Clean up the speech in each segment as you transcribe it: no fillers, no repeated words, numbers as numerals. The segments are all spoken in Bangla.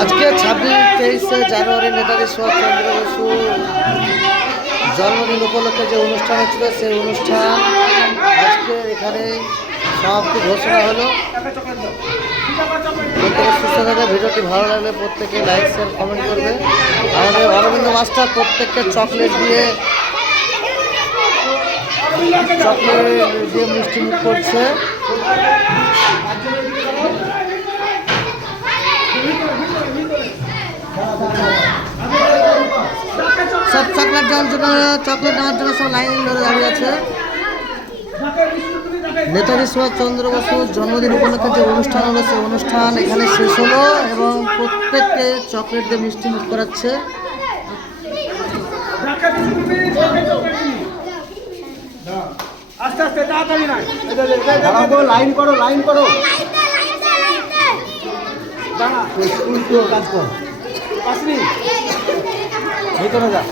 আজকে 23 জানুয়ারি নেতাজি সুভাষচন্দ্র বসু জন্মদিন উপলক্ষে যে অনুষ্ঠান হচ্ছিল সেই অনুষ্ঠান আজকে এখানে সমাপ্তি ঘোষণা হলো। প্রত্যেকে সুস্থ থাকে। ভিডিওটি ভালো লাগলে প্রত্যেকে লাইক শেয়ার কমেন্ট করবে। আমাদের অরবিন্দ মাস্টার প্রত্যেককে চকলেট দিয়ে মিষ্টি মুখ করছে। সব চকলেট দেওয়ার জন্য সব লাইন ধরে দাঁড়িয়ে আছে। নেতাজি সুভাষচন্দ্র বসুর জন্মদিন উপলক্ষে যে অনুষ্ঠান হলো সেই অনুষ্ঠান এখানে শেষ হলো এবং প্রত্যেককে চকলেট দিয়ে মিষ্টি মুখ করাচ্ছে। আস্তে আস্তে তাড়াতাড়ি না, লাইন করো লাইন করো। কাজ কর আসনি ভিতরে যা।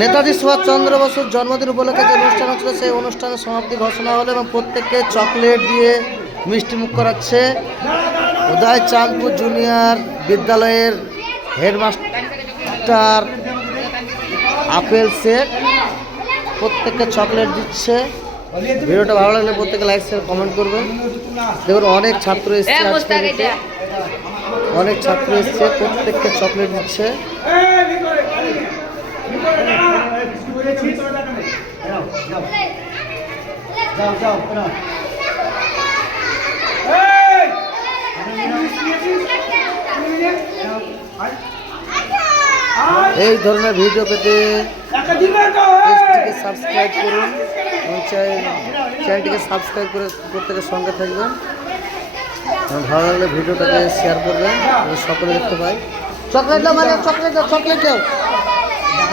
নেতাজি সুভাষচন্দ্র বসুর জন্মদিন উপলক্ষে যে অনুষ্ঠান হচ্ছিল সেই অনুষ্ঠানের সমাপ্তি ঘোষণা হলো এবং প্রত্যেককে চকলেট দিয়ে মিষ্টি মুখ করাচ্ছে। উদয় চাঁদপুর জুনিয়র বিদ্যালয়ের হেডমাস্টার আপেল শেখ প্রত্যেককে চকলেট দিচ্ছে। ভিডিওটা ভালো লাগলে প্রত্যেকে লাইক শেয়ার কমেন্ট করবে। দেখুন অনেক ছাত্র এসছে, আজকে অনেক ছাত্র এসছে, প্রত্যেককে চকলেট দিচ্ছে। এই ধরনের ভিডিও পেতে পেজটিকে সাবস্ক্রাইব করুন এবং চ্যানেলটিকে সাবস্ক্রাইব করে প্রত্যেকের সঙ্গে থাকবেন। ভালো লাগলে ভিডিওটাকে শেয়ার করবেন, সকলে দেখতে পাই। চকলেট লাও মানে চকলেট লাও, চকলেট লাও,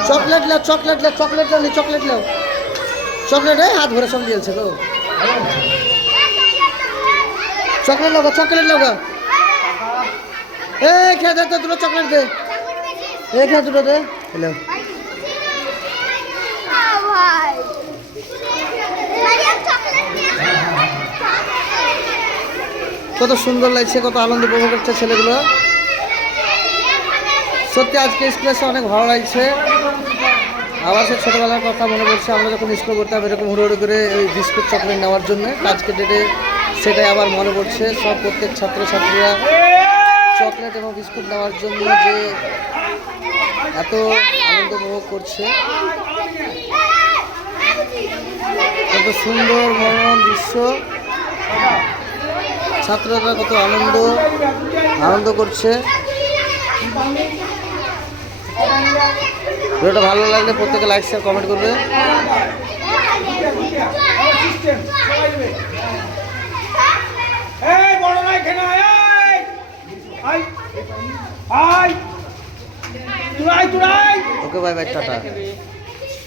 চকলেট লাও, চকলেট লাও, চকলেট লাও, চকলেট লাও, চকলেট হাত ভরে সঙ্গে জ্বলছে তো। চকলেট লাও, চকলেট লাও, এই খেয়ে দে তো দুটো চকলেট দে, এই খেয়ে দুটো দে। হ্যালো কত সুন্দর লাগছে, কত আনন্দ উপভোগ করছে ছেলেগুলো। সত্যি আজকে স্কুলে এসে অনেক ভালো লাগছে। আবার সে ছোটোবেলার কথা মনে পড়ছে, আমরা যখন স্কুল করতাম এরকম হুড়োহুড়ি করে ওই বিস্কুট চকলেট নেওয়ার জন্য। আজকে ডেটে সেটাই আবার মনে পড়ছে। সব প্রত্যেক ছাত্রছাত্রীরা চকলেট এবং বিস্কুট নেওয়ার জন্য যে এত আনন্দ উপভোগ করছে, কত সুন্দর মনোরম দৃশ্য। ছাত্ররা কত আনন্দ করছে। ভিডিওটা ভালো লাগলে প্রত্যেকে লাইক শেয়ার কমেন্ট করবে। Okay bye bye, tata.